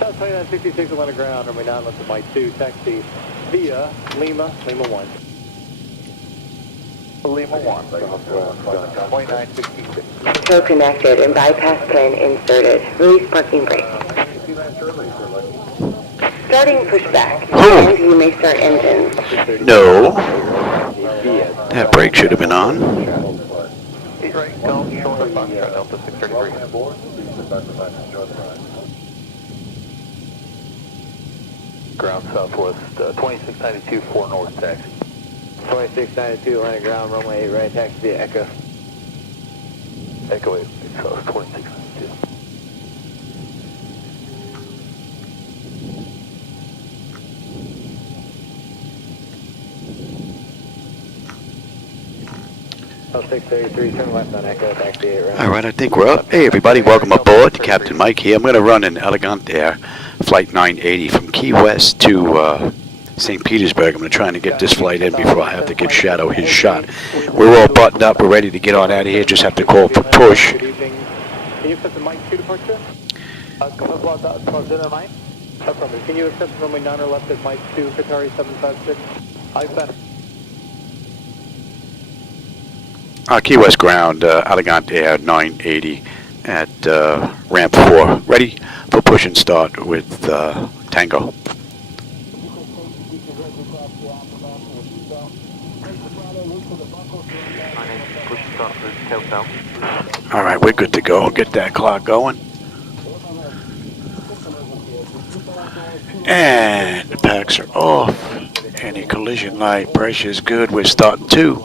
South 2966 on the ground, runway 9 left of Mike 2, taxi via Lima, Lima 1. Lima 1, 2966. Tow connected and bypass pin inserted. Release parking brake. Starting pushback. And you may start engines. No. That brake should have been on. He's right, Gulf, short of Foxtrot, Delta 633. Ground southwest, 2692, 4 north taxi. 2692, line of ground, runway 8 right, taxi via Echo. Echo 8, so 2692. Oh, 633, turn left on Echo, taxi 8 right. All right, I think we're up. Hey, everybody, welcome aboard. Captain Mike here. I'm going to run an Allegiant Air Flight 980 from Key West to St. Petersburg. I'm going to try and get this flight in before I have to give Shadow his shot. We're all buttoned up. We're ready to get on out of here. Just have to call for push. Good evening. Can you accept the Mike 2 departure? Can you accept runway 9 or left at Mike 2, Qatari 756? I've been. Key West ground, Allegiant Air 980 at ramp 4. Ready for push and start with Tango. All right, we're good to go. Get that clock going. And the packs are off. Anti-collision light pressure is good. We're starting 2.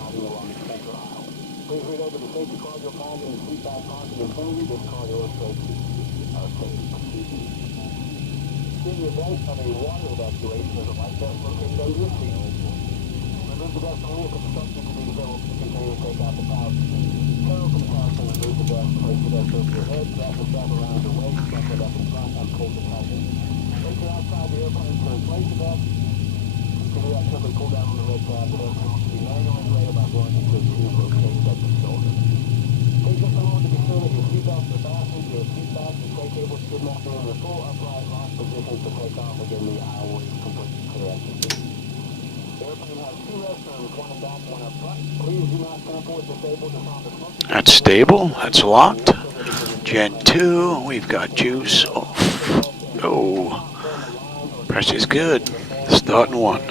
That's stable. That's locked. Gen 2. We've got juice off. Oh, pressure's good. Starting 1.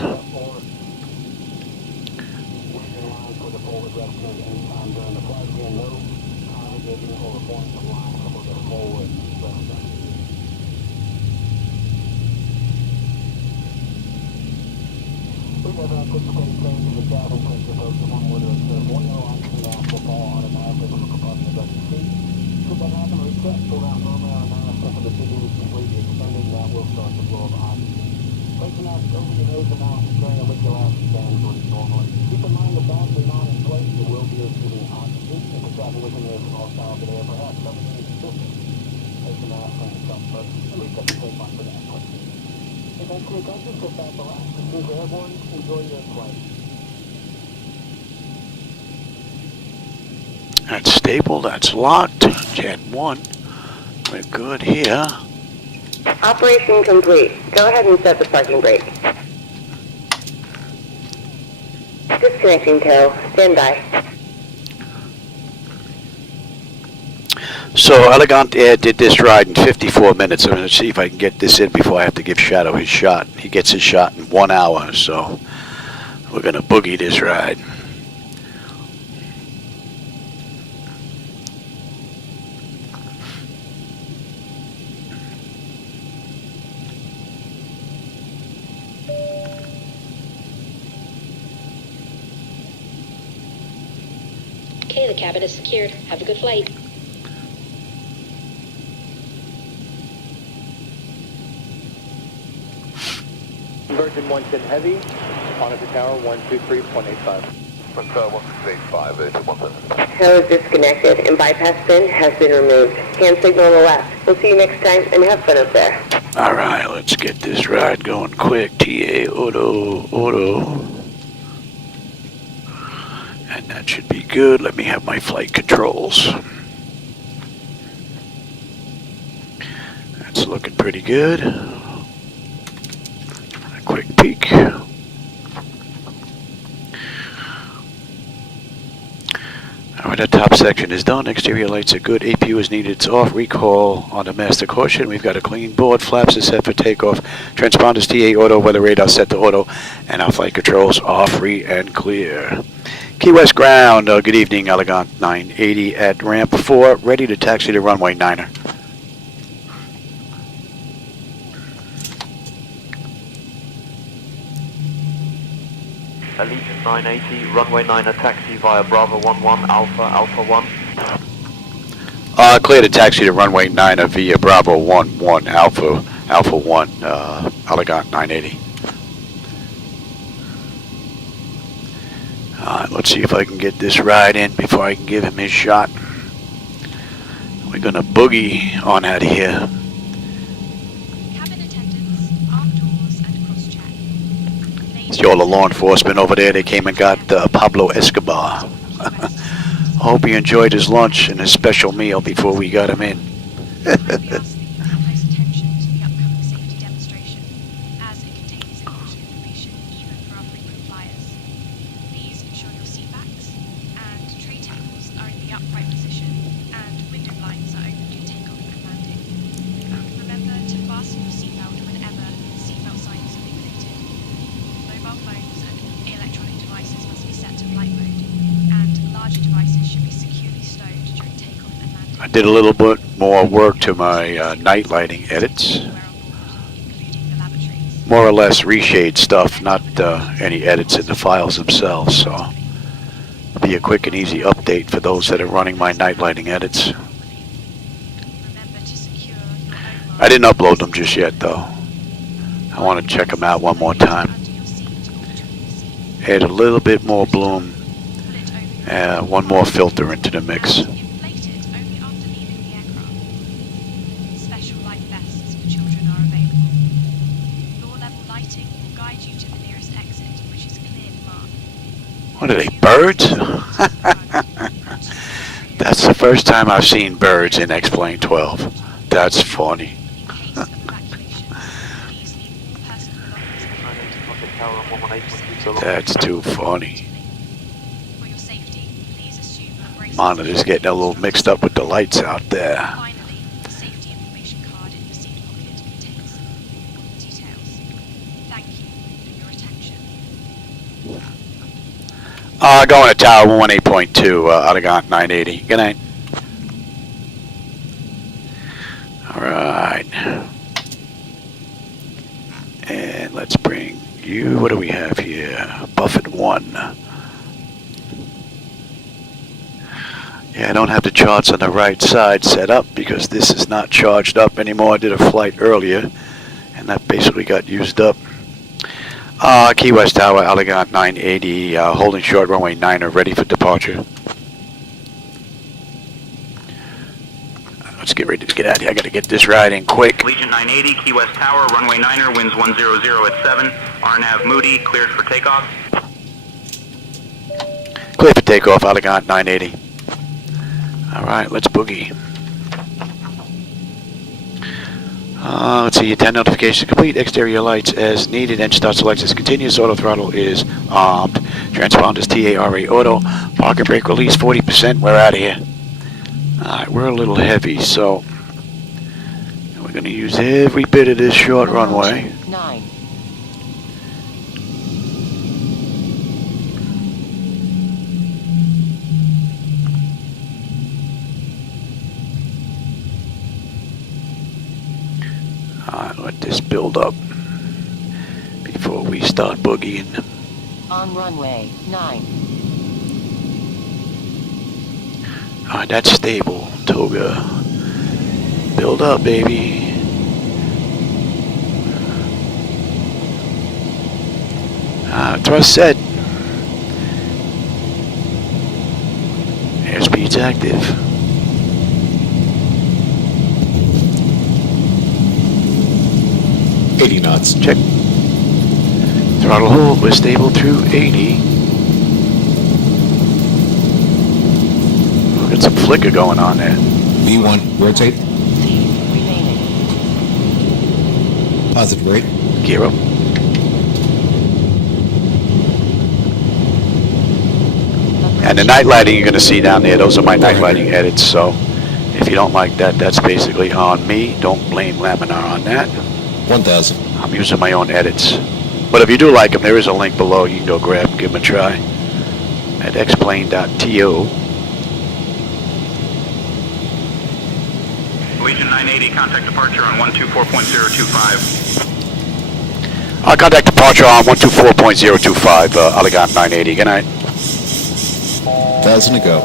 That's stable. That's locked. Gen 1. We're good here. Operation complete. Go ahead and set the parking brake. Disconnecting tow. Stand by. So Allegiant Air did this ride in 54 minutes. I'm going to see if I can get this in before I have to give Shadow his shot. He gets his shot in 1 hour, so we're going to boogie this ride. Okay, the cabin is secured. Have a good flight. Virgin 110 Heavy, monitor tower 123.85. What's 168.5, Tow is disconnected and bypass pin has been removed. Hand signal on the left. We'll see you next time and have fun up there. All right, let's get this ride going quick. TA auto. And that should be good. Let me have my flight controls. That's looking pretty good. A quick peek. Alright, the top section is done. Exterior lights are good. APU is needed. It's off. Recall on the master caution. We've got a clean board. Flaps are set for takeoff. Transponders TA auto. Weather radar set to auto. And our flight controls are free and clear. Key West ground. Good evening, Allegiant 980 at ramp 4. Ready to taxi to runway 9er. Allegiant 980, runway 9er taxi via Bravo 11, Alpha 1. Clear to taxi to runway 9er via Bravo 11, Alpha 1, Allegiant 980. Alright, let's see if I can get this ride in before I can give him his shot. We're gonna boogie on out of here. See all the law enforcement over there. They came and got Pablo Escobar. I hope he enjoyed his lunch and his special meal before we got him in. I did a little bit more work to my night lighting edits. More or less reshade stuff, not any edits in the files themselves, so it'll be a quick and easy update for those that are running my night lighting edits. I didn't upload them just yet though. I want to check them out one more time. Add a little bit more bloom, one more filter into the mix. What are they, birds? That's the first time I've seen birds in X-Plane 12. That's funny. That's too funny. Monitor's getting a little mixed up with the lights out there. Going to tower 18.2, Allegiant 980. Good night. Alright. And let's bring you, what do we have here? Buffett 1. Yeah, I don't have the charts on the right side set up because this is not charged up anymore. I did a flight earlier and that basically got used up. Key West Tower, Allegiant 980, holding short runway 9er, ready for departure. Let's get ready to get out of here. I gotta get this ride in quick. Allegiant 980, Key West Tower, runway 9er, winds 100 at 7, RNAV Moody, cleared for takeoff. Clear for takeoff, Allegiant 980. Alright, let's boogie. Let's see, 10 notifications complete, exterior lights as needed, engine start select as continuous, auto throttle is armed, transponders TARA auto, parking brake release 40%, we're out of here. Alright, we're a little heavy, so we're going to use every bit of this short runway. 9. Let this build up before we start boogieing. On runway 9. Alright, that's stable, Toga. Build up, baby. Thrust set. Airspeed's active. knots. Check. Throttle hold, we're stable through 80. Got some flicker going on there. V1, rotate. C remaining. Positive grade. Gear up. And the night lighting you're going to see down there, those are my night lighting edits, so if you don't like that, that's basically on me. Don't blame Laminar on that. 1,000. I'm using my own edits. But if you do like them, there is a link below. You can go grab and give them a try at xplane.to. Allegiant 980, contact departure on 124.025. Contact departure on 124.025, Allegiant 980. Good night. 1,000 to go.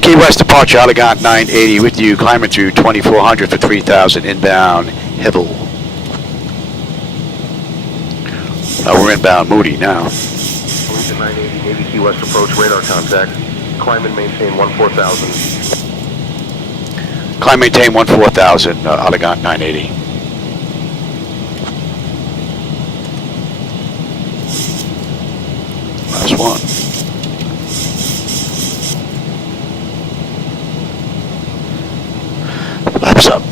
Key West departure, Allegiant 980 with you, climbing through 2400 for 3000 inbound, Hivel. We're inbound Moody now. Allegiant 980, Navy Key West approach, radar contact. Climb and maintain 14,000. Climb, maintain 14,000, Allegiant 980. Last one. Laps up.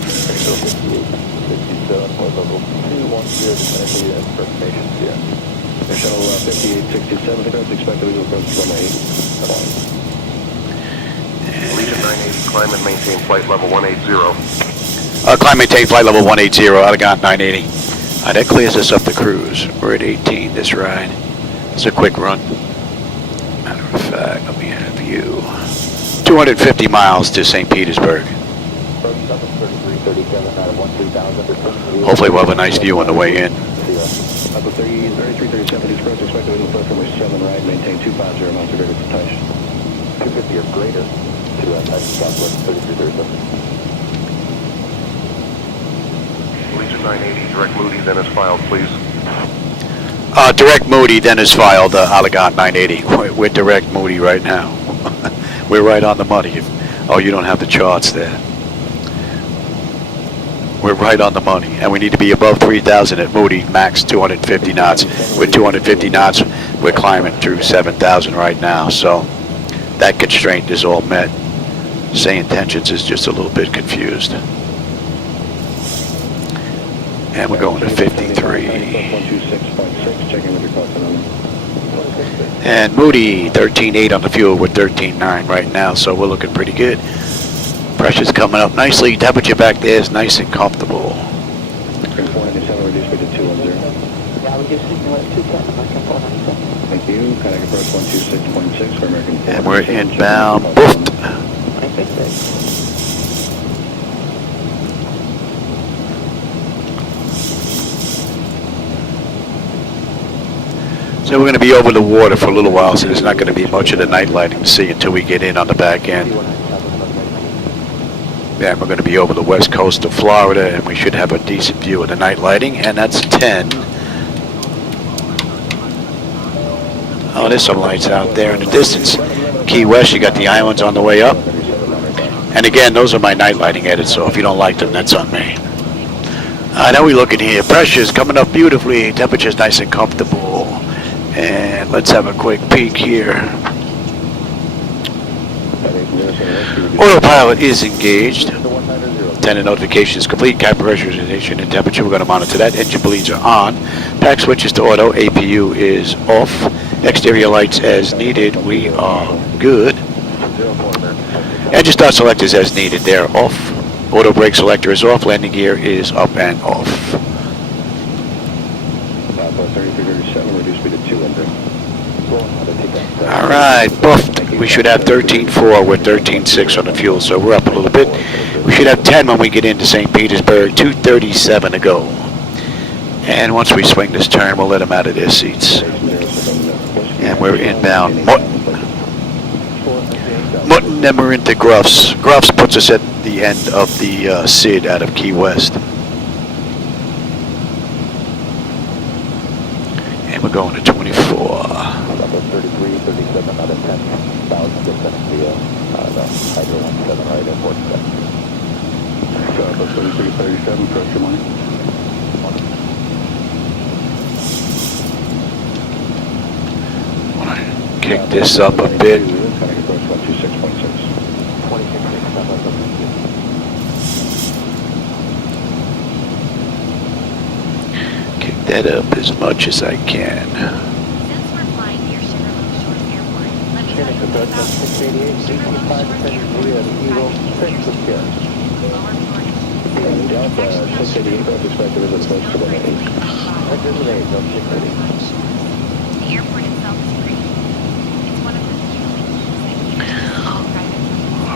Shuttle 5867, the ground expected to approach runway 8. Allegiant 980, climb and maintain flight level 180. Climb, maintain flight level 180, Allegiant 980. That clears us up the cruise. We're at 18 this ride. It's a quick run. Matter of fact, let me have you. 250 miles to St. Petersburg. Hopefully we'll have a nice view on the way in. Upper 3337, these approach expected to approach runway 7 right, maintain 250 knots of to touch. 250 or greater to touch Southwest 3337. Allegiant 980, direct Moody, then is filed, please. Direct Moody, then is filed, Allegiant 980. We're direct Moody right now. We're right on the money. Oh, you don't have the charts there. We're right on the money, and we need to be above 3,000 at Moody, max 250 knots. With 250 knots, we're climbing through 7,000 right now, so that constraint is all met. SayIntentions is just a little bit confused. And we're going to 53. And Moody, 13.8 on the fuel. We're 13.9 right now, so we're looking pretty good. Pressure's coming up nicely. Temperature back there is nice and comfortable. Thank you. Contact approach 126.6 for American. And we're inbound. Boofed. So we're going to be over the water for a little while, so there's not going to be much of the night lighting to see until we get in on the back end. Yeah, we're going to be over the west coast of Florida, and we should have a decent view of the night lighting, and that's 10. Oh, there's some lights out there in the distance. Key West, you got the islands on the way up. And again, those are my night lighting edits, so if you don't like them, that's on me. Now we look at here. Pressure's coming up beautifully. Temperature's nice and comfortable. And let's have a quick peek here. Autopilot is engaged. Antenna notification is complete. Cap pressurization and temperature. We're going to monitor that. Engine bleeds are on. Pack switches to auto. APU is off. Exterior lights as needed. We are good. Engine start selectors as needed. They're off. Auto brake selector is off. Landing gear is up and off. 3337, reduce speed to 2 under. All right, buffed. We should have 13.4 with 13.6 on the fuel, so we're up a little bit. We should have 10 when we get into St. Petersburg. 2:37 to go. And once we swing this turn, we'll let them out of their seats. And we're inbound Mutton, then we're into Gruffs. Gruffs puts us at the end of the SID out of Key West. And we're going to 24. 33, 37, out of 10,000 distance via the Hydro 17 right at 47. 33, 37, pressure money. Kick this up a bit. that up as much as I can. Since we're flying near Sugarloaf Shores Airport, let me tell you about Sugarloaf Shores Airport. Delta 688, both expected as opposed to 180. The airport itself is free. It's one of the few things that keeps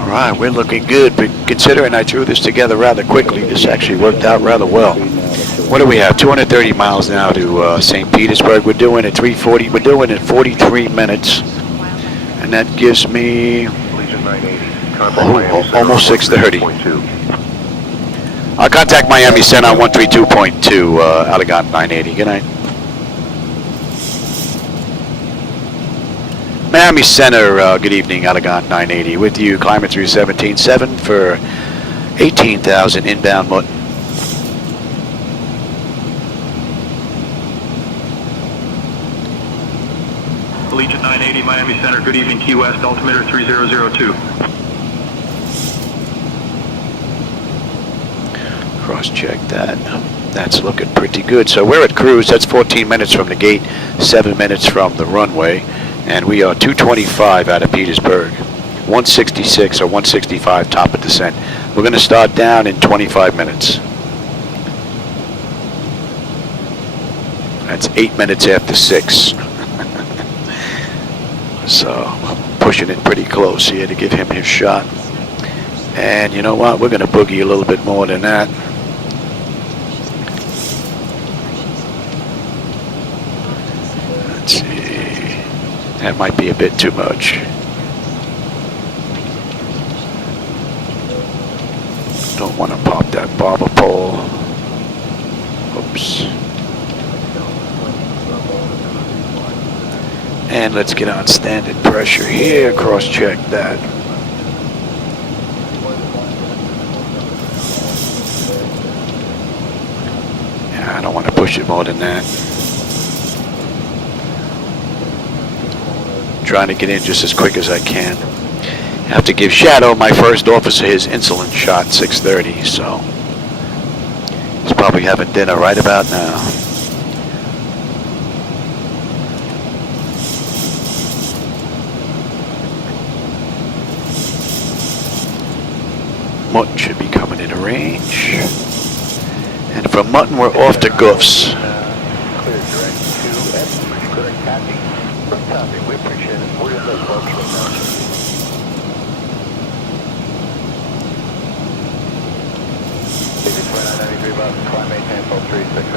All right, we're looking good, but considering I drew this together rather quickly, this actually worked out rather well. What do we have? 230 miles now to St. Petersburg. We're doing it 340. We're doing it 43 minutes, and that gives me almost 6:30. I'll contact Miami Center on 132.2, Allegiant 980. Good night. Miami Center, good evening, Allegiant 980. With you, climbing through 17.7 for 18,000 inbound Mut. Allegiant 980, Miami Center. Good evening, Key West, altimeter 3002. Cross-check that. That's looking pretty good. So we're at cruise. That's 14 minutes from the gate, 7 minutes from the runway, and we are 225 out of Petersburg. 166 or 165 top of descent. We're going to start down in 25 minutes. That's 8 minutes after 6. So I'm pushing it pretty close here to give him his shot. And you know what? We're going to boogie a little bit more than that. Let's see. That might be a bit too much. Don't want to pop that bobber pole. Oops. And let's get on standard pressure here. Cross-check that. Yeah, I don't want to push it more than that. Trying to get in just as quick as I can. Have to give Shadow, my first officer, his insulin shot, 6:30, so he's probably having dinner right about now. Mutton should be coming into range. And from Mutton, we're off to Goofs. Clear direct to S. Clear copy. Copy. We appreciate it. We're in those folks right now. Physics 2993 about climb maintain full 360.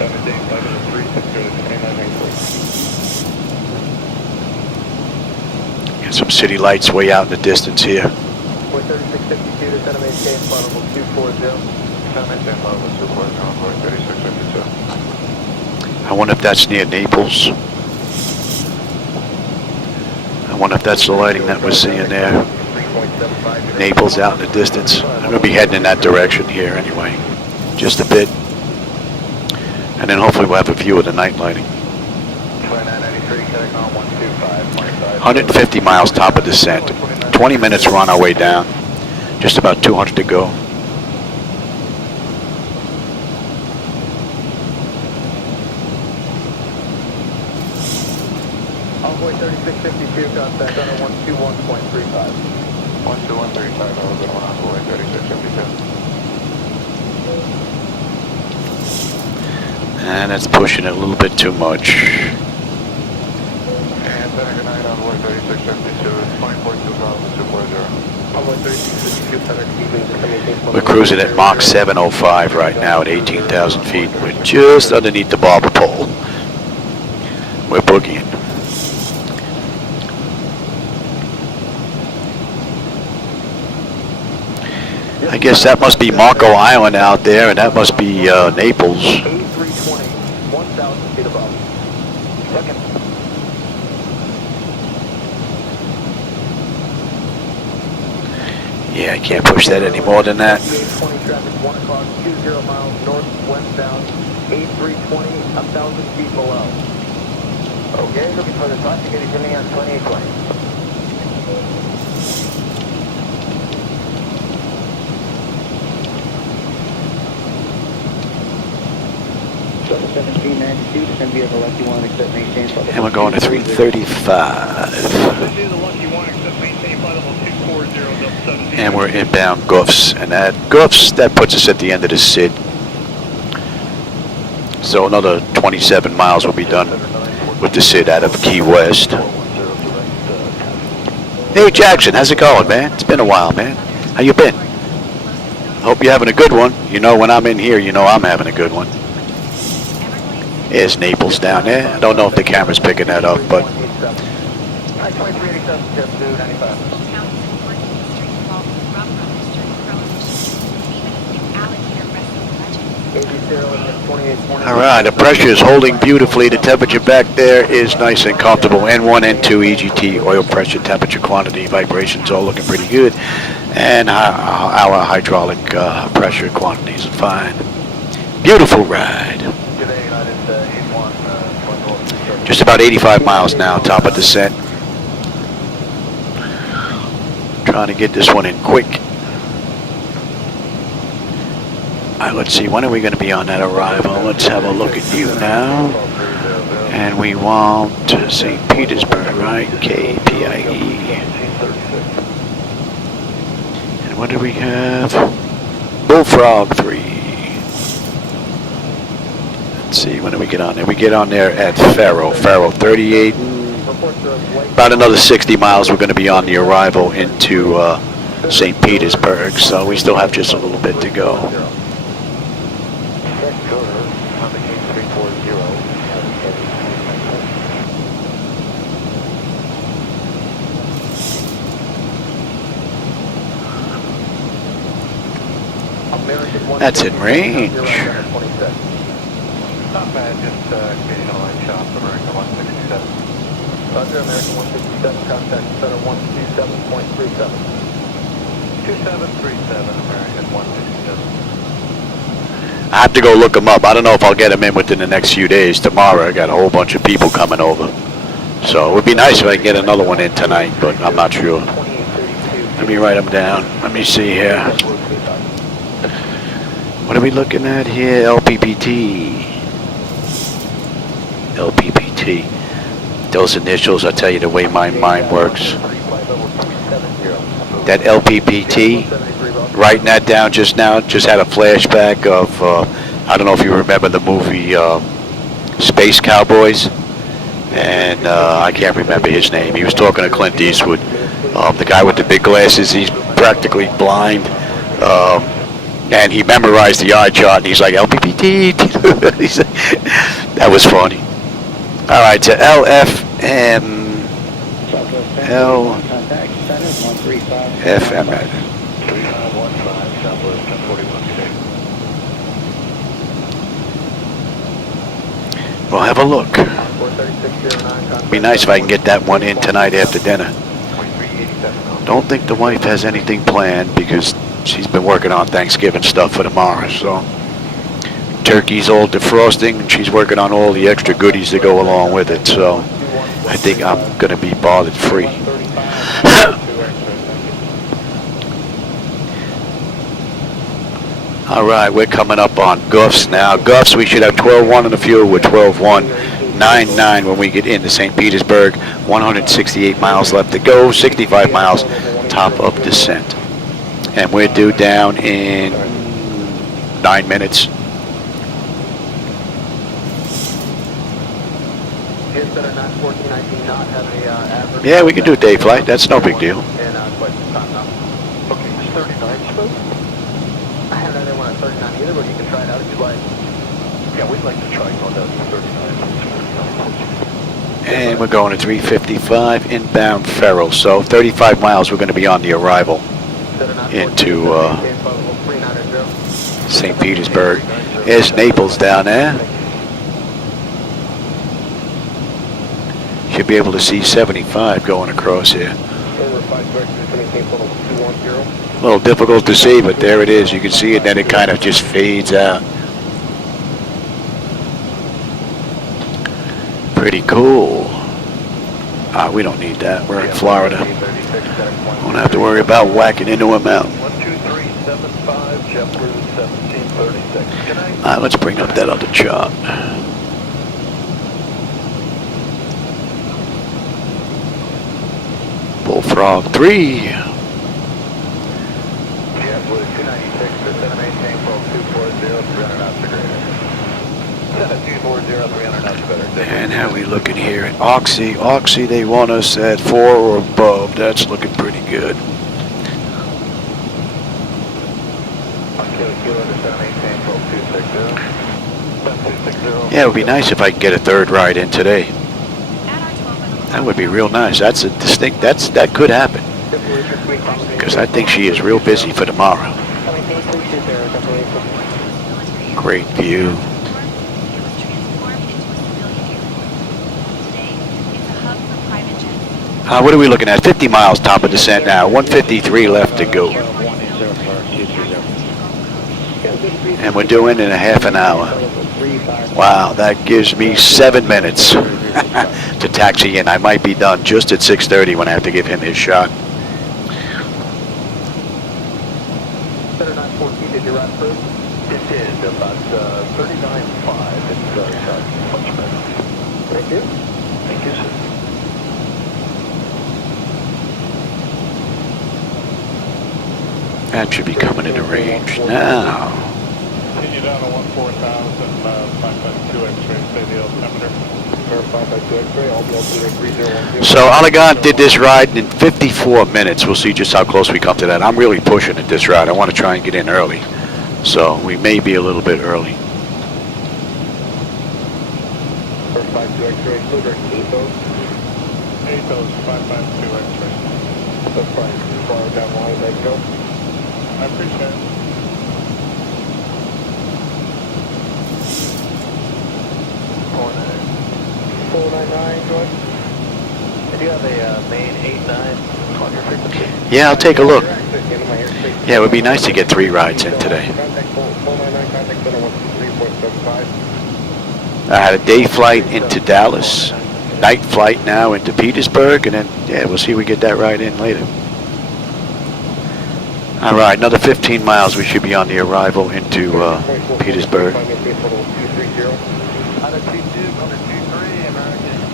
Diamond Dave, diamond 360 to 2993. Get some city lights way out in the distance here. 3652 to center maintain final 240. Center maintain final 240, 3652. I wonder if that's near Naples. I wonder if that's the lighting that we're seeing there. Naples out in the distance. I'm going to be heading in that direction here anyway. Just a bit. And then hopefully we'll have a view of the night lighting. 150 miles top of descent. 20 minutes we're on our way down. Just about 200 to go. Envoy 3652, contact on a 121.35. 121.35, I'll go on Envoy 3652. And that's pushing it a little bit too much. And center good night, Envoy 3652, 542 ground 240. Envoy 3652, center KEYW. We're cruising at Mach 705 right now at 18,000 feet. We're just underneath the bobber pole. We're boogieing. I guess that must be Marco Island out there, and that must be Naples. 8320, 1,000 feet above. Second. Yeah, I can't push that any more than that. 20 traffic, 1 o'clock, 20 miles northwestbound, 8320, 1,000 feet below. Okay, looking for the traffic, getting on 2820. 1792, descend via the Lucky 1, accept maintain flight level And we're going to 335. And we're inbound Goofs. And that Goofs, that puts us at the end of the SID. So another 27 miles will be done with the SID out of Key West. Hey Jackson, how's it going, man? It's been a while, man. How you been? Hope you're having a good one. You know when I'm in here, you know I'm having a good one. There's Naples down there. I don't know if the camera's picking that up, but... Alright, the pressure is holding beautifully. The temperature back there is nice and comfortable. N1, N2, EGT, oil pressure, temperature, quantity, vibrations all looking pretty good. And our hydraulic pressure quantities are fine. Beautiful ride. Just about 85 miles now, top of descent. Trying to get this one in quick. Alright, let's see, when are we going to be on that arrival? Let's have a look at you now. And we want St. Petersburg, right? KPIE. And what do we have? Bullfrog 3. Let's see, when do we get on there? We get on there at Faro 38. About another 60 miles we're going to be on the arrival into St. Petersburg, so we still have just a little bit to go. That's in range. Not bad, just occasional line shop, American 167. Roger, American 167, contact center 127.37. 2737, American 167. I have to go look them up. I don't know if I'll get them in within the next few days. Tomorrow I got a whole bunch of people coming over. So it would be nice if I could get another one in tonight, but I'm not sure. Let me write them down. Let me see here. What are we looking at here? LPPT. LPPT. Those initials, I tell you the way my mind works. That LPPT, writing that down just now, just had a flashback of, I don't know if you remember the movie Space Cowboys, and I can't remember his name. He was talking to Clint Eastwood, the guy with the big glasses. He's practically blind. And he memorized the eye chart, and he's like, LPPT. That was funny. All right, to LFM. LFM. We'll have a look. It'd be nice if I can get that one in tonight after dinner. Don't think the wife has anything planned because she's been working on Thanksgiving stuff for tomorrow, so turkey's all defrosting and she's working on all the extra goodies that go along with it, so I think I'm going to be bothered free. Alright, we're coming up on Guffs now. Guffs, we should have 12-1 on the fuel with 12-1-9-9 when we get into St. Petersburg. 168 miles left to go, 65 miles top of descent. And we're due down in 9 minutes. Yeah, we can do a day flight. That's no big deal. I have another one at 39 either, but you can try it out if you'd like. Yeah, we'd like to try going down to 39. And we're going to 355 inbound Ferrell. So 35 miles we're going to be on the arrival into St. Petersburg. There's Naples down there. Should be able to see 75 going across here. A little difficult to see, but there it is. You can see it, then it kind of just fades out. Pretty cool. We don't need that. We're in Florida. Won't have to worry about whacking into a mountain. Let's bring up that other chart. Bullfrog 3. JetBlue 296, descend maintain 12240, 300 knots or greater. 240, 300 knots or better. And how we looking here at Oxy? Oxy, they want us at 4 or above. That's looking pretty good. Kilo, descend maintain 12260. 7260. Yeah, it would be nice if I could get a third ride in today. At our 12 That would be real nice. That's a distinct. That could happen. Because I think she is real busy for tomorrow. Great view. it was transformed into a civilian airport. Today, it's a hub for private jets. What are we looking at? 50 miles top of descent now. 153 left to go. And we're doing in a half an hour. Wow, that gives me 7 minutes to taxi in. I might be done just at 6:30 when I have to give him his shot. Center 914, did you run through? It did, about 39.5. It's much better. Thank you. Thank you, sir. That should be coming into range now. Continue down to 14,000, 552 X-ray, stay the altimeter. Verify by 2 X-ray, all the altimeter 3010. So Allegiant did this ride in 54 minutes. We'll see just how close we come to that. I'm really pushing at this ride. I want to try and get in early. So we may be a little bit early. Verify 2 X-ray, clear Ethos. Ethos, 552 X-ray. That's fine. Far down line, there you go. I appreciate it. 499, George. I do have a main 89 on your frequency. Yeah, I'll take a look. Yeah, it would be nice to get 3 rides in today. I had a day flight into Dallas, night flight now into Petersburg, and then, yeah, we'll see if we get that ride in later. All right, another 15 miles. We should be on the arrival into Petersburg.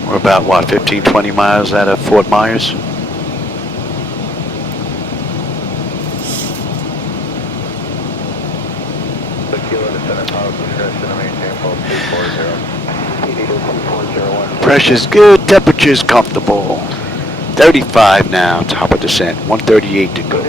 We're about, what, 15, 20 miles out of Fort Myers? Pressure's good, temperature's comfortable. 35 now, top of descent, 138 to go.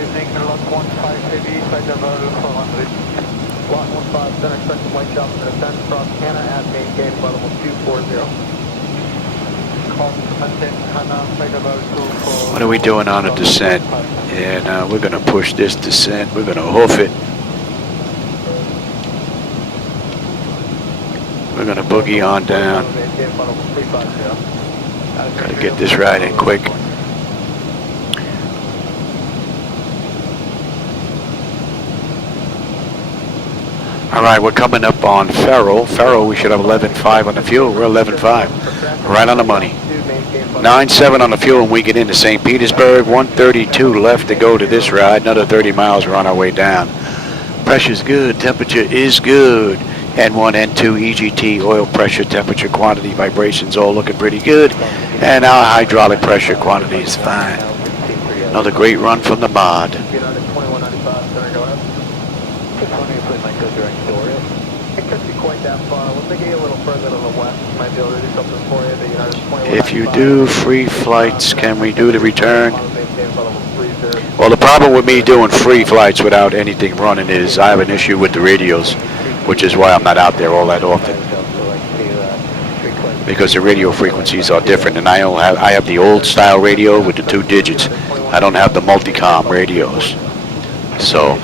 What are we doing on a descent? And we're going to push this descent. We're going to hoof it. We're going to boogie on down. Got to get this ride in quick. All right, we're coming up on Ferro. Ferro, we should have 11.5 on the fuel. We're 11.5. Right on the money. 9.7 on the fuel when we get into St. Petersburg. 132 left to go to this ride. Another 30 miles, we're on our way down. Pressure's good. Temperature is good. N1, N2, EGT, oil pressure, temperature, quantity, vibrations, all looking pretty good. And our hydraulic pressure quantity is fine. Another great run from the mod. If you do free flights, can we do the return? Well, the problem with me doing free flights without anything running is I have an issue with the radios, which is why I'm not out there all that often. Because the radio frequencies are different, and I have the old style radio with the 2 digits. I don't have the multicom radios. So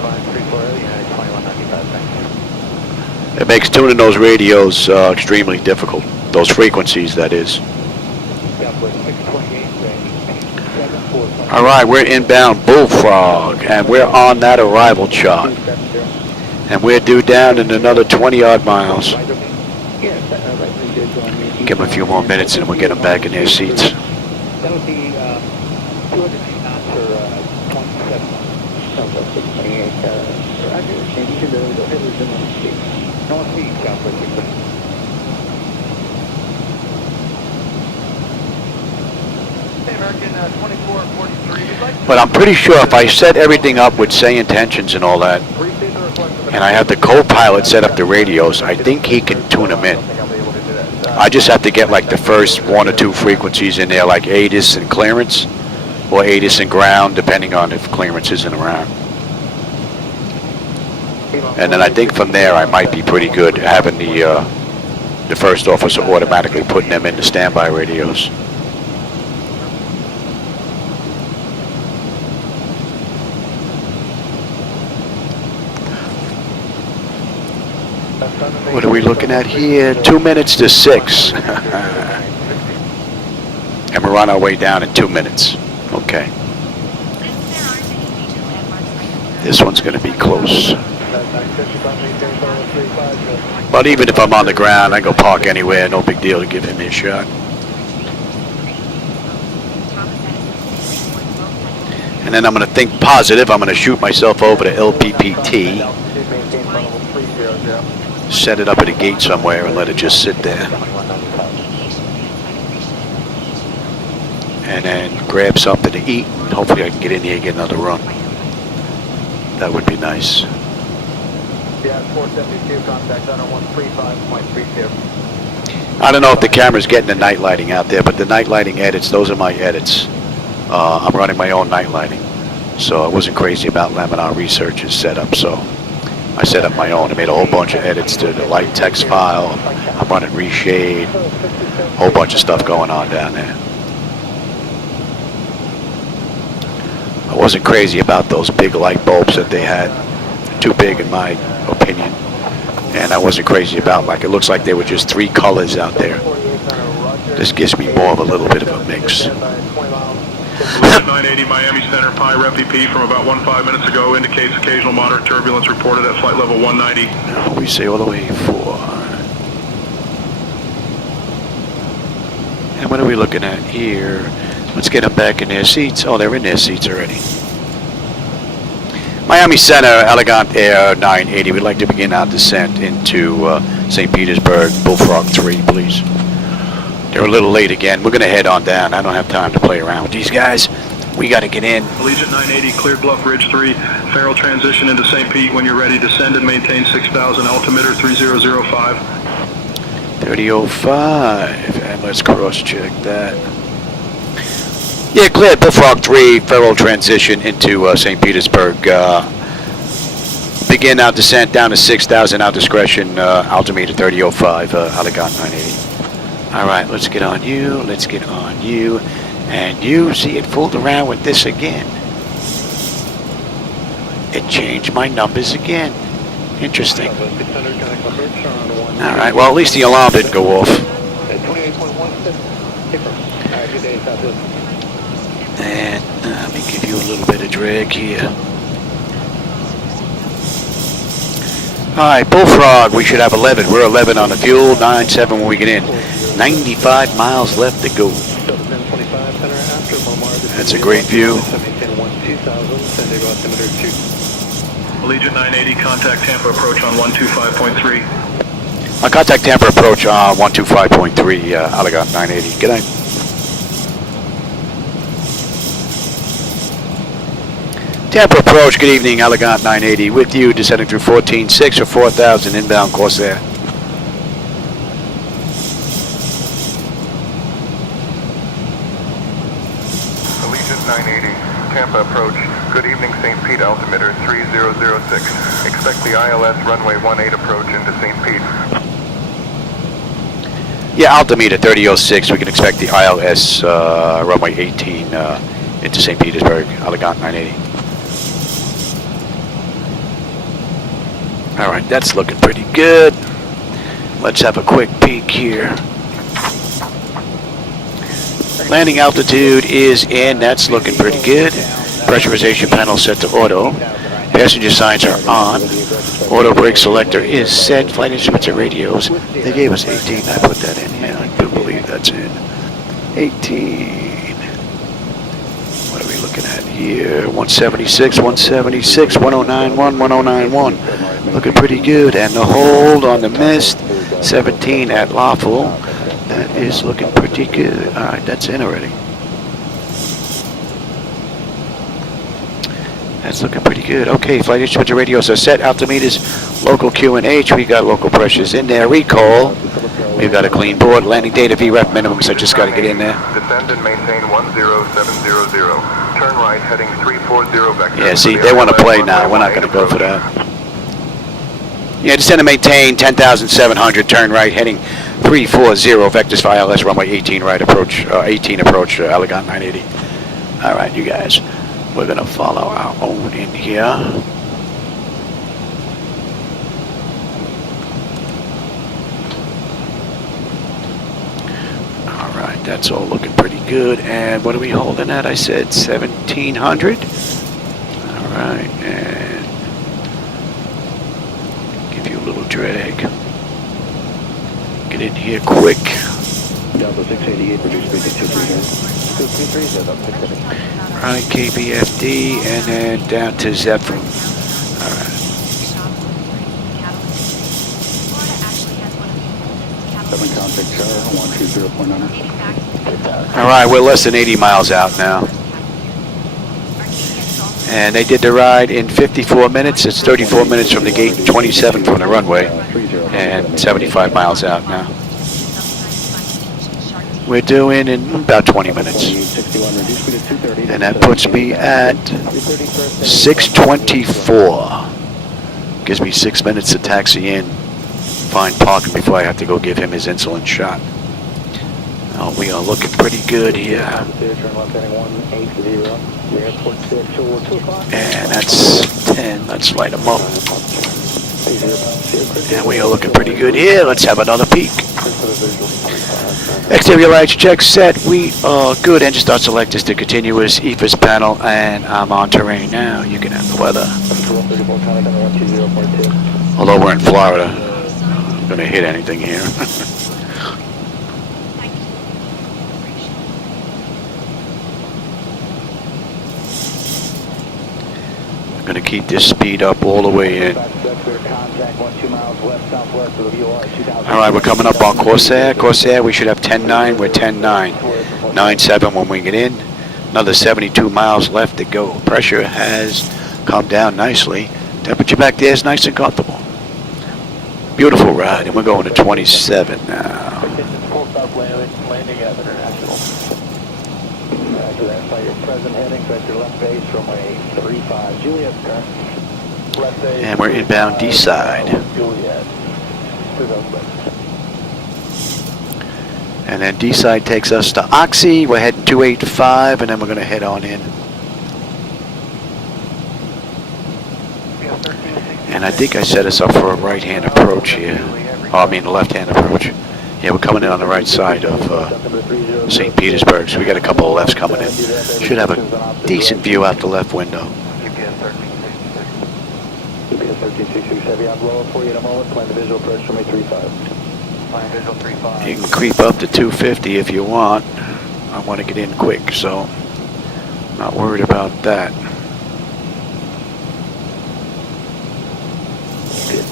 it makes tuning those radios extremely difficult. Those frequencies, that is. All right, we're inbound Bullfrog, and we're on that arrival chart. And we're due down in another 20-odd miles. Give them a few more minutes and we'll get them back in their seats. But I'm pretty sure if I set everything up with SayIntentions and all that, and I have the co-pilot set up the radios, I think he can tune them in. I just have to get like the first 1 or 2 frequencies in there, like ATIS and clearance, or ATIS and ground, depending on if clearance isn't around. And then I think from there I might be pretty good having the first officer automatically putting them into standby radios. What are we looking at here? 2 minutes to 6. And we're on our way down in 2 minutes. Okay. This one's going to be close. But even if I'm on the ground, I go park anywhere. No big deal to give him a shot. And then I'm going to think positive. I'm going to shoot myself over to LPPT. Set it up at a gate somewhere and let it just sit there. And then grab something to eat. Hopefully I can get in here and get another run. That would be nice. I don't know if the camera's getting the night lighting out there, but the night lighting edits, those are my edits. I'm running my own night lighting. So I wasn't crazy about Laminar Research's setup, so I set up my own. I made a whole bunch of edits to the light text file. I'm running reshade. A whole bunch of stuff going on down there. I wasn't crazy about those big light bulbs that they had. Too big in my opinion. And I wasn't crazy about, like, it looks like there were just 3 colors out there. This gives me more of a little bit of a mix. 980 Miami Center, PI Rep EP from about 15 minutes ago indicates occasional moderate turbulence reported at flight level 190. Now we say all the way 4. And what are we looking at here? Let's get them back in their seats. Oh, they're in their seats already. Miami Center, Allegiant Air 980. We'd like to begin our descent into St. Petersburg, Bullfrog 3, please. They're a little late again. We're going to head on down. I don't have time to play around with these guys. We got to get in. Allegiant 980, cleared Bluff Ridge 3. Farrell transition into St. Pete. When you're ready, descend and maintain 6,000. Altimeter 3005. 3005. And let's cross-check that. Yeah, cleared Bullfrog 3. Farrell transition into St. Petersburg. Begin our descent down to 6,000. Our discretion. Altimeter 3005. Allegiant 980. All right, let's get on you. Let's get on you. And you see it fooled around with this again. It changed my numbers again. Interesting. All right, well, at least the alarm didn't go off. And let me give you a little bit of drag here. All right, Bullfrog, we should have 11. We're 11 on the fuel, 9-7 when we get in. 95 miles left to go. That's a great view. Allegiant 980, contact Tampa approach on 125.3. Contact Tampa approach on 125.3, Allegiant 980. Good night. Tampa approach, good evening, Allegiant 980. With you, descending through 14.6 or 4,000 inbound course there. Allegiant 980, Tampa approach. Good evening, St. Pete, altimeter 3006. Expect the ILS runway 18 approach into St. Pete. Yeah, altimeter 3006. We can expect the ILS runway 18 into St. Petersburg, Allegiant 980. All right, that's looking pretty good. Let's have a quick peek here. Landing altitude is in. That's looking pretty good. Pressurization panel set to auto. Passenger signs are on. Auto brake selector is set. Flight instruments and radios. They gave us 18. I put that in here. I do believe that's in. 18. What are we looking at here? 176, 176, 1091, 1091. Looking pretty good. And the hold on the mist, 17 at lawful. That is looking pretty good. All right, that's in already. That's looking pretty good. Okay, flight instruments and radios are set. Altimeters, local QNH. We got local pressures in there. Recall. We've got a clean board. Landing data VREF minimums. I just got to get in there. Descend and maintain 10700. Turn right, heading 340 vector. Yeah, see, they want to play now. We're not going to go for that. Yeah, descend and maintain 10,700. Turn right, heading 340 vectors for ILS runway 18 right approach. 18 approach. Allegiant 980. All right, you guys. We're going to follow our own in here. All right, that's all looking pretty good. And what are we holding at? I said 1,700. All right, and give you a little drag. Get in here quick. Delta 688, reduce speed to 233. Right, KPFD, and then down to Zephyr. All right. 7 contact Charlie, 120.9. All right, we're less than 80 miles out now. And they did the ride in 54 minutes. It's 34 minutes from the gate, 27 from the runway, and 75 miles out now. We're doing in about 20 minutes. And that puts me at 6:24. Gives me 6 minutes to taxi in, find parking before I have to go give him his insulin shot. Oh, we are looking pretty good here. And that's 10. Let's light them up. And we are looking pretty good here. Let's have another peek. Exterior lights check set. We are good. Engine start select is the continuous EFIS panel, and I'm on terrain now. You can have the weather. Although we're in Florida, I'm going to hit anything here. I'm going to keep this speed up all the way in. Alright, we're coming up on Corsair. Corsair, we should have 10.9. We're 10.9. 9.7 when we get in. Another 72 miles left to go. Pressure has come down nicely. Temperature back there is nice and comfortable. Beautiful ride, and we're going to 27 now. And we're inbound D-side. And then D-side takes us to Oxy. We're heading 285, and then we're going to head on in. And I think I set us up for a right-hand approach here. Oh, I mean a left-hand approach. Yeah, we're coming in on the right side of St. Petersburg, so we got a couple of lefts coming in. Should have a decent view out the left window. You can creep up to 250 if you want. I want to get in quick, so not worried about that.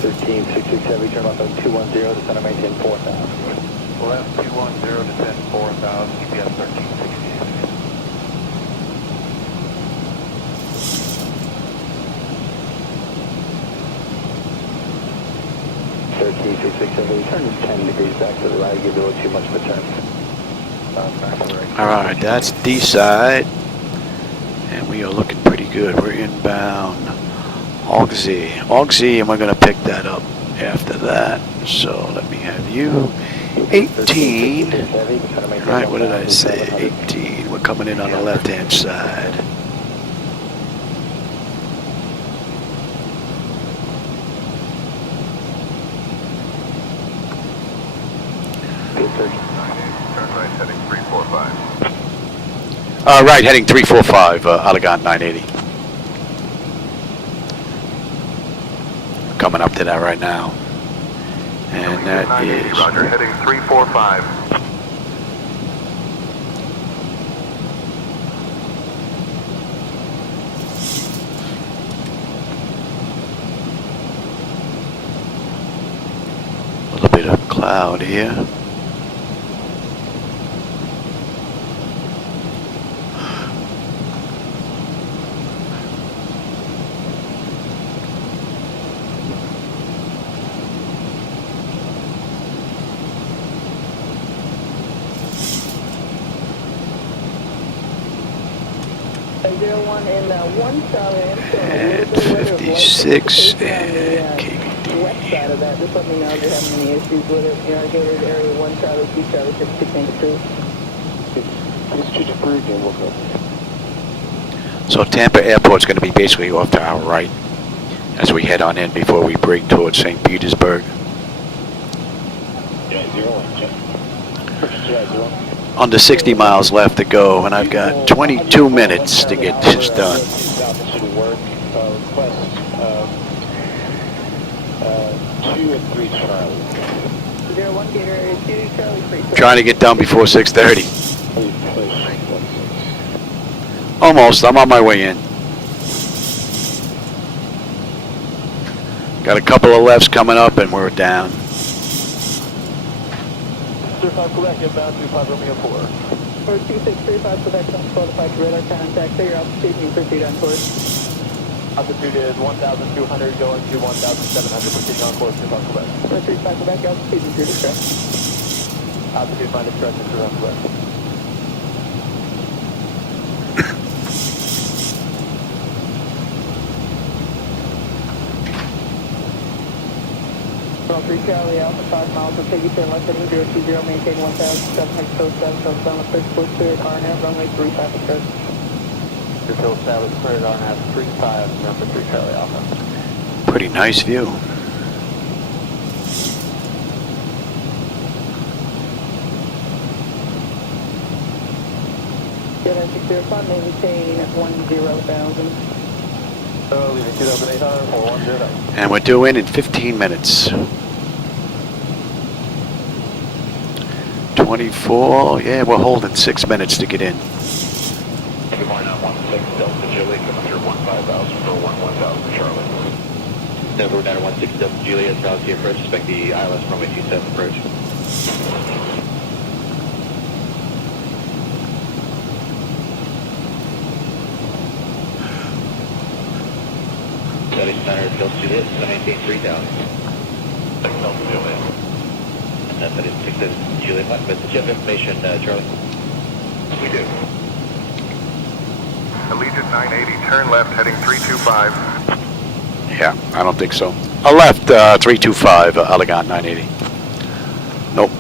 13, 667, turn left on 210, descend and maintain 4,000. Left 210, descend 4,000, GPS 1368. 13, 667, turn 10 degrees back to the right, give you a little too much of a turn. Alright, that's D side. And we are looking pretty good. We're inbound Oxy, and we're going to pick that up after that. So let me have you. 18. Right, what did I say? 18. We're coming in on the left-hand side. Turn right, heading 345. Right, heading 345, Allegiant 980. Coming up to that right now. And that is... Roger, heading 345. A little bit of cloud here. 01 and 1 Charlie. And 56 and West side of that, just let me know if you're having any issues with it. Irrigated area 1 Charlie, 2 Charlie, 56 and 2. It's just approved and we'll go. So Tampa Airport's going to be basically off to our right as we head on in before we break towards St. Petersburg. Yeah, 0 check. Yeah, 0. Under 60 miles left to go, and I've got 22 minutes to get this done. Shouldn't work. Request 2 and 3 Charlie. 01 Gator area 2 Charlie, 3 Trying to get done before 6:30. Almost. I'm on my way in. Got a couple of lefts coming up, and we're down. Certified Quebec, inbound 25 Romeo 4. 2635 Quebec, qualified radar contact. Clear altitude, you proceed on course. Altitude is 1,200 going to 1,700. Proceeding on course, Certified Quebec. 435 Quebec, altitude, and distress. Altitude minus direction, Certified Quebec. From 3 Charlie Alpha, 5 miles, will take you to left heading 020, maintain 1,700, coast south, southbound, approach course cleared, RNF, runway 35 approach. Your fill south is cleared on at 35, number 3 Charlie Alpha. Pretty nice view. Get us to clear fund, maintain 10,000. Leaving 2,800 for 10. And we're due in 15 minutes. 24, yeah, we're holding 6 minutes to get in. Good morning, 16 Delta Juliet, coming through 15,000 for 11,000 Charlie. Denver down at 16 Delta Juliet, south to approach, expect the ILS runway 27 approach. Study center, Delta Juliet, maintain 3,000. 6 Delta Juliet. And that is 6 Delta Juliet, but did you have information, Charlie? We do. Allegiant 980, turn left heading 325. Yeah, I don't think so. A left, 325, Allegiant 980. Nope.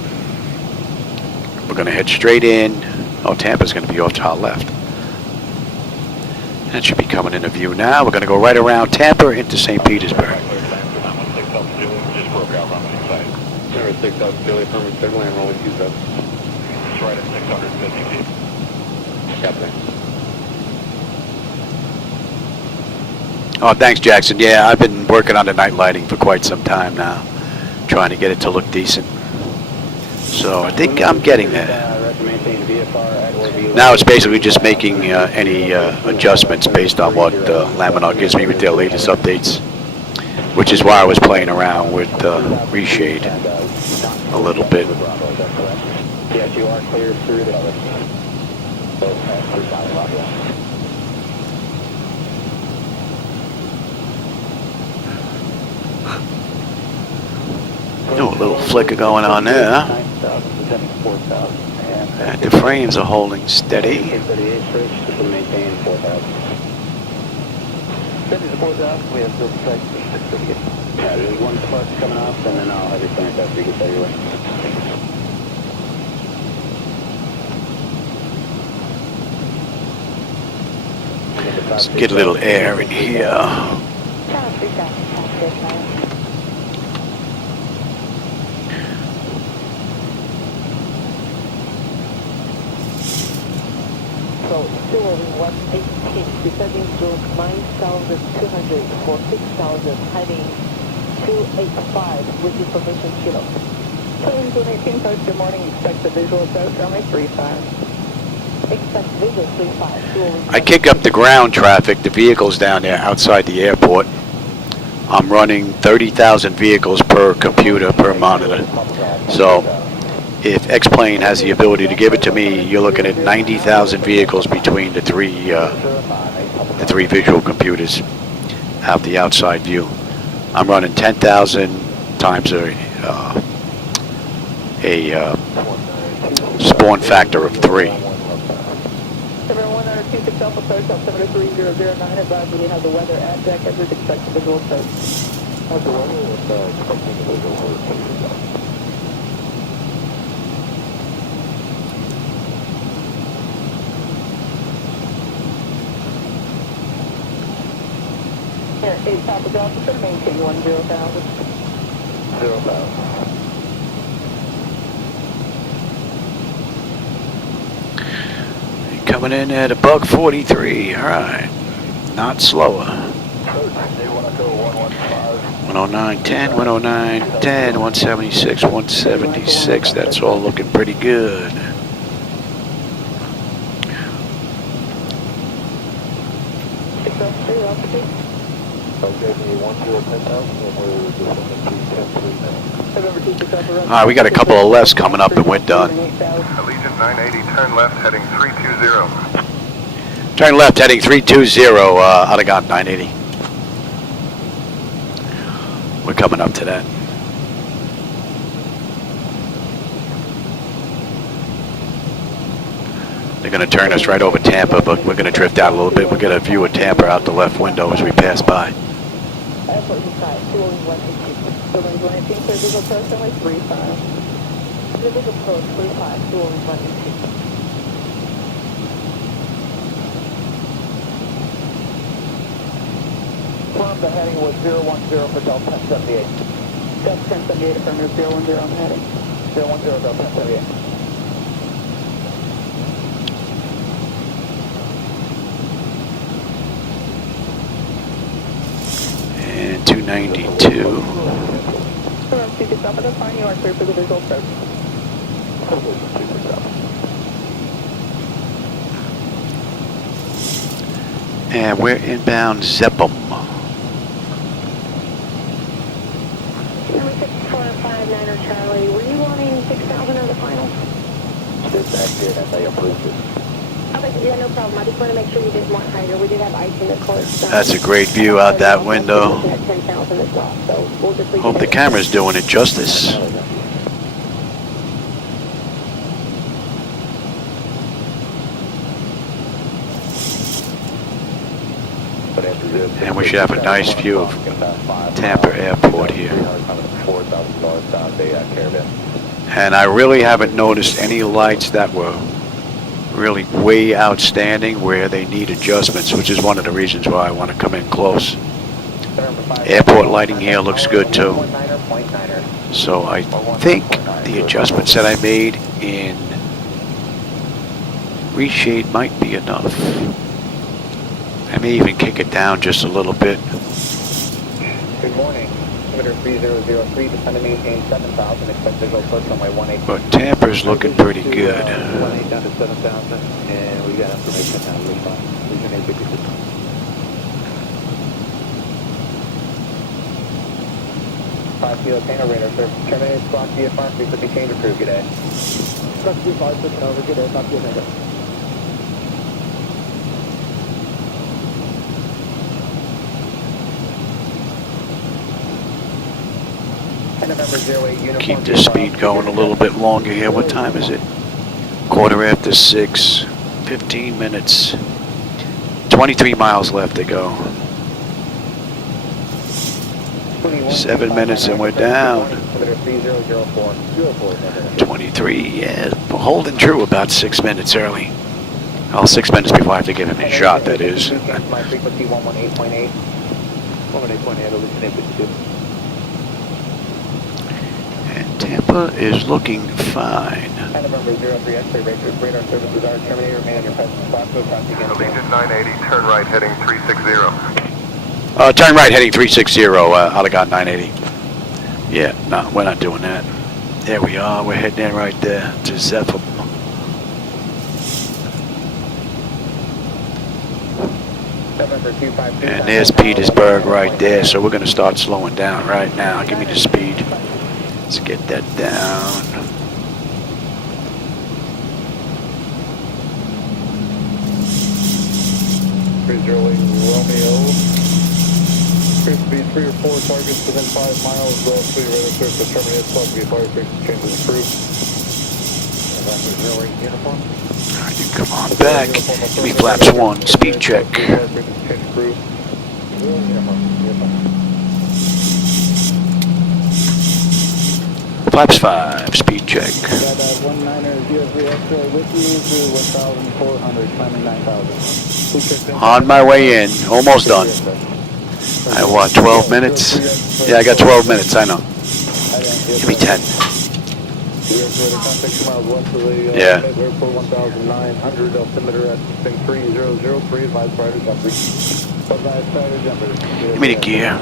We're going to head straight in. Oh, Tampa's going to be off to our left. That should be coming into view now. We're going to go right around Tampa into St. Petersburg. Just broke out runway side. Number 6 Delta Juliet, permit signal and rolling 27. It's right at 650 feet. Captain. Oh, thanks, Jackson. Yeah, I've been working on the night lighting for quite some time now, trying to get it to look decent. So I think I'm getting there. Now it's basically just making any adjustments based on what Laminar gives me with their latest updates, which is why I was playing around with reshade a little bit. Yes, you are cleared through the other. Oh, a little flicker going on there. And the frames are holding steady. Maintain 4,000. 4,000, we have this flight 638. Yeah, there's one plus coming off, and then I'll have your plane back so you can tell your way. Let's get a little air in here. So, still 118, descending through 9,200 for 6,000, heading 285 with information kilo. Planes 118, approach, good morning, expect the visual approach, runway 35. Expect visual 35. I kick up the ground traffic, the vehicles down there outside the airport. I'm running 30,000 vehicles per computer, per monitor. So if X-Plane has the ability to give it to me, you're looking at 90,000 vehicles between the three visual computers out the outside view. I'm running 10,000 times a spawn factor of 3. 26 Alpha approach, altimeter 3009, advising we have the weather at deck as we'd expect the visual approach. How's the weather with expecting the visual approach? Air 8 Papa Delta, should maintain 10,000. 0,000. Coming in at a buck 43. All right. Not slower. 109.10, 109.10, 176, 176. That's all looking pretty good. All right, we got a couple of lefts coming up and we're done. Allegiant 980, turn left heading 320. Turn left heading 320, Allegiant 980. We're coming up to that. They're going to turn us right over Tampa, but we're going to drift out a little bit. We'll get a view of Tampa out the left window as we pass by. Airport inside, 20118. Building 118, clear visual approach, runway 35. Clear visual approach, 35, 20118. Confirm the heading was 010 for Delta 1078. Delta 1078, affirmative, 010 on the heading. 010 Delta 1078. And 292. Confirm 26 Alpha, that's fine, you are clear for the visual approach. And we're inbound Zibo. Number 6459er Charlie, were you wanting 6,000 as the final? Just accurate as I approved it. Okay, yeah, no problem. I just want to make sure you did want higher. We did have ice in the course. That's a great view out that window. At 10,000 as well, so we'll just leave Hope it the there. camera's doing it justice. And we should have a nice view of Tampa Airport here. And I really haven't noticed any lights that were really way outstanding where they need adjustments, which is one of the reasons why I want to come in close. Airport lighting here looks good too. So I think the adjustments that I made in reshade might be enough. I may even kick it down just a little bit. Good morning. Altimeter 3003, descend to maintain 7,000, expect visual approach runway 18. But Tampa's looking pretty good. 18 down to 7,000, and we got information now. Region 856. 5 kilo tango radar, sir. Terminated squawk VFR, frequency change approved. Good day. Squawk VFR, switching over. Good day. Talk to you later. Keep the speed going a little bit longer here. What time is it? 6:15, 15 minutes. 23 miles left to go. 7 minutes and we're down. 23, yeah, we're holding true about 6 minutes early. Well, 6 minutes before I have to give him a shot, that is. My frequency 118.8. 118.8, Allegiant Air Flight. And Tampa is looking fine. November 03 X-ray radar services are terminated. Remain on your present spot. So talk again. Allegiant 980, turn right heading 360. Turn right heading 360, Allegiant 980. Yeah, no, we're not doing that. There we are, we're heading in right there to Zibo. And there's Petersburg right there, so we're going to start slowing down right now. Give me the speed. Let's get that down. Romeo. Appears to be 3 or 4 targets within 5 miles. Well, clear radar search for terminated. Squawk VFR frequency changes approved. November 08 uniform. You come on back. Give me flaps 1, speed check. Flaps 5, speed check. Got 1903 X-ray with you to 1,400, climbing 9,000. On my way in, almost done. I what, 12 minutes? Yeah, I got 12 minutes, I know. Give me 10. Yeah. Airport 1,900, altimeter at 3003, advised prior to jumper. Advised prior to jumper. Give me the gear.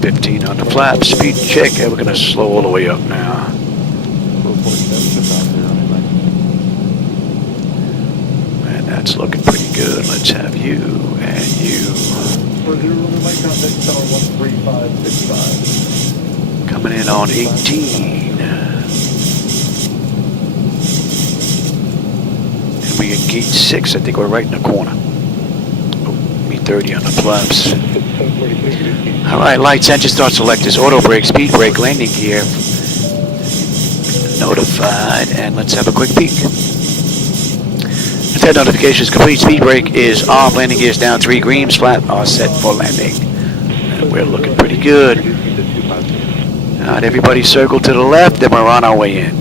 $15 on the flaps, speed check, and we're going to slow all the way up now. And that's looking pretty good. Let's have you and you. Coming in on 18. And we at gate 6, I think we're right in the corner. Oh, me 30 on the flaps. Alright, lights, engine start selectors, auto brake, speed brake, landing gear. Notified, and let's have a quick peek. Set notifications complete, speed brake is off, landing gear is down, 3 greens, flat are set for landing. And we're looking pretty good. Alright, everybody circle to the left, and we're on our way in.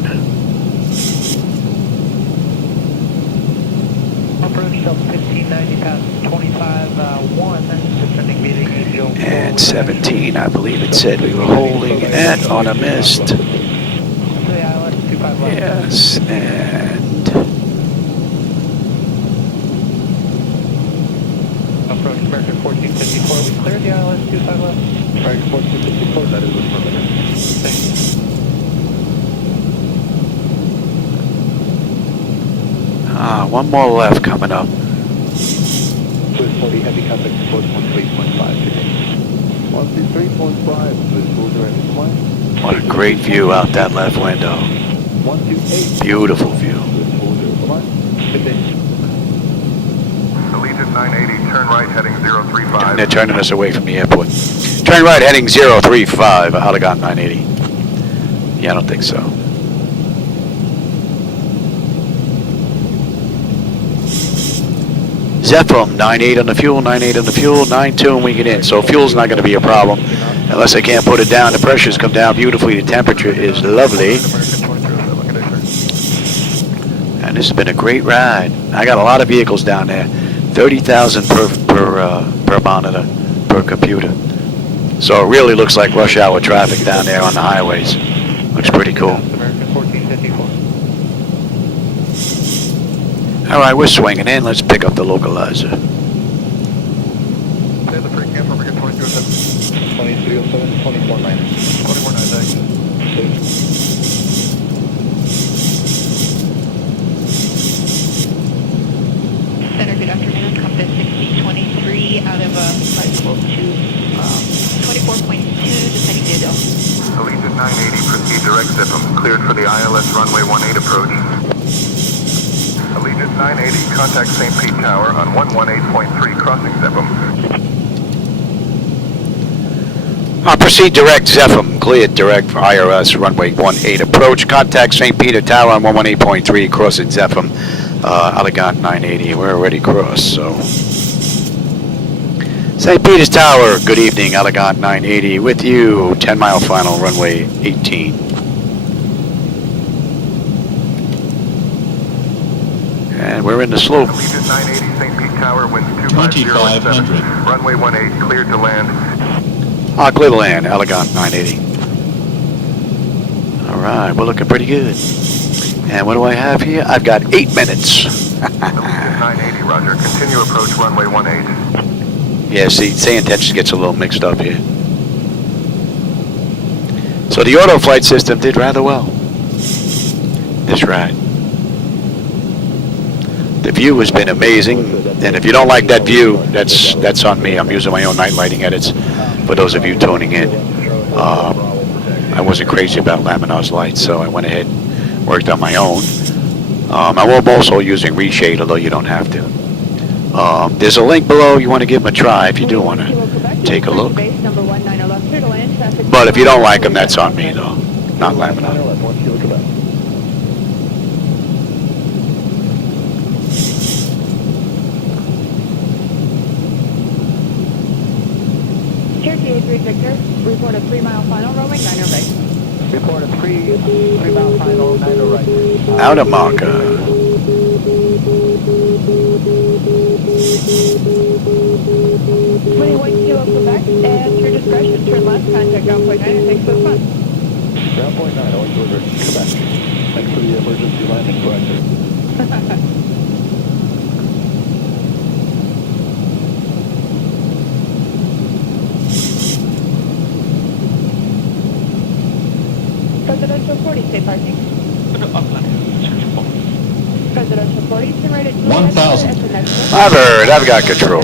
And 17, I believe it said we were holding at on a mist. Yes, and approach American 1454, we cleared the ILS 25 left. American 1454, that is affirmative. Thank you. you. One more left coming up. 40 heavy contact approach 13.5 today. 123.5, What a great view out that left window. 128. Beautiful view. Allegiant 980, turn right heading 035. And they're turning us away from the airport. Turn right heading 035, Allegiant 980. Yeah, I don't think so. Zepham, 9.8 on the fuel, 9.8 on the fuel, 9.2 when we get in. So fuel's not going to be a problem unless I can't put it down. The pressures come down beautifully. The temperature is lovely. And this has been a great ride. I got a lot of vehicles down there. 30,000 per monitor, per computer. So it really looks like rush hour traffic down there on the highways. Looks pretty cool. All right, we're swinging in. Let's pick up the localizer. 2307, 249. 249, thanks. Center, good afternoon. Compass 6023 out of flight slope to 24.2, descending Zibo. Allegiant 980, proceed direct Zibo. Cleared for the ILS runway 18 approach. Allegiant 980, contact St. Pete Tower on 118.3, crossing Zibo. Proceed direct Zepham, cleared direct for IRS runway 18 approach. Contact St. Peter Tower on 118.3, crossing Zepham, Allegiant 980. We're already crossed, so. St. Peter's Tower, good evening, Allegiant 980 with you, 10 mile final, runway 18. And we're in the slope. Allegiant 980, St. Pete Tower, winds 250 runway 18, cleared to land. Clear to land, Allegiant 980. All right, we're looking pretty good. And what do I have here? I've got 8 minutes. Allegiant 980, roger. Continue approach runway 18. Yeah, see, SayIntentions gets a little mixed up here. So the auto flight system did rather well this ride. The view has been amazing, and if you don't like that view, that's on me. I'm using my own night lighting edits for those of you tuning in. I wasn't crazy about Laminar's lights, so I went ahead and worked on my own. I'm also using reshade, although you don't have to. There's a link below. You want to give them a try if you do want to take a look. Base number 19 left, clear to land, traffic. But if you don't like them, that's on me, though. Not Lamina. Cherokee 83 Victor, report a 3-mile final, runway 9 right. Report a 3-mile final, 9 right. Out of marker. One kilo Quebec, and your discretion, turn left, contact ground point 9, and thanks for the fun. Ground point 9, Orange River, Quebec. Thanks for the emergency landing corrector. Presidential 40, stay parking. Presidential 40, turn right at 1,000. I've heard. I've got control.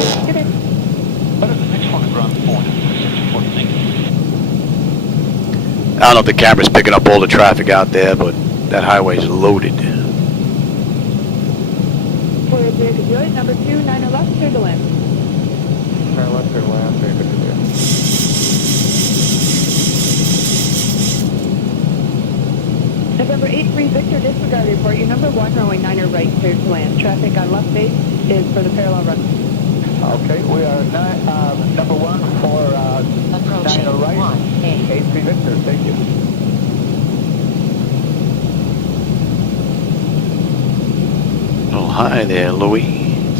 I don't know if the camera's picking up all the traffic out there, but that highway's loaded. Number 2, 9 left, clear to land. 9 left, clear to land, very good to do. November 83 Victor, disregard report. Your number 1, runway 9 right, clear to land. Traffic on left base is for the parallel run. Okay, we are number 1 for 9 right. 83 Victor, thank you. A little high there, Louis.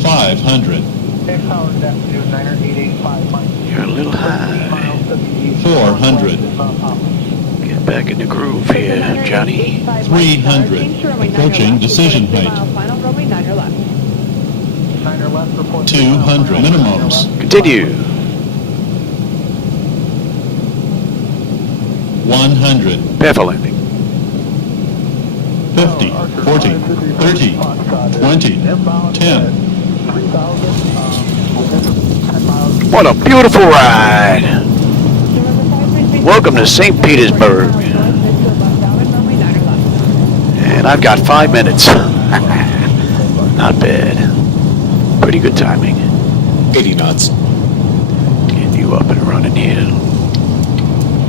500. Next power depth to 985 miles. You're a little high. 400. Get back in the groove here, Johnny. 300. Approaching decision height. Final runway 9 left. 9 left, report 200 minimums. Continue. 100. Careful landing. 50. 40. 30. 20. 10. What a beautiful ride. Welcome to St. Petersburg. And I've got 5 minutes. Not bad. Pretty good timing. 80 knots. Get you up and running here.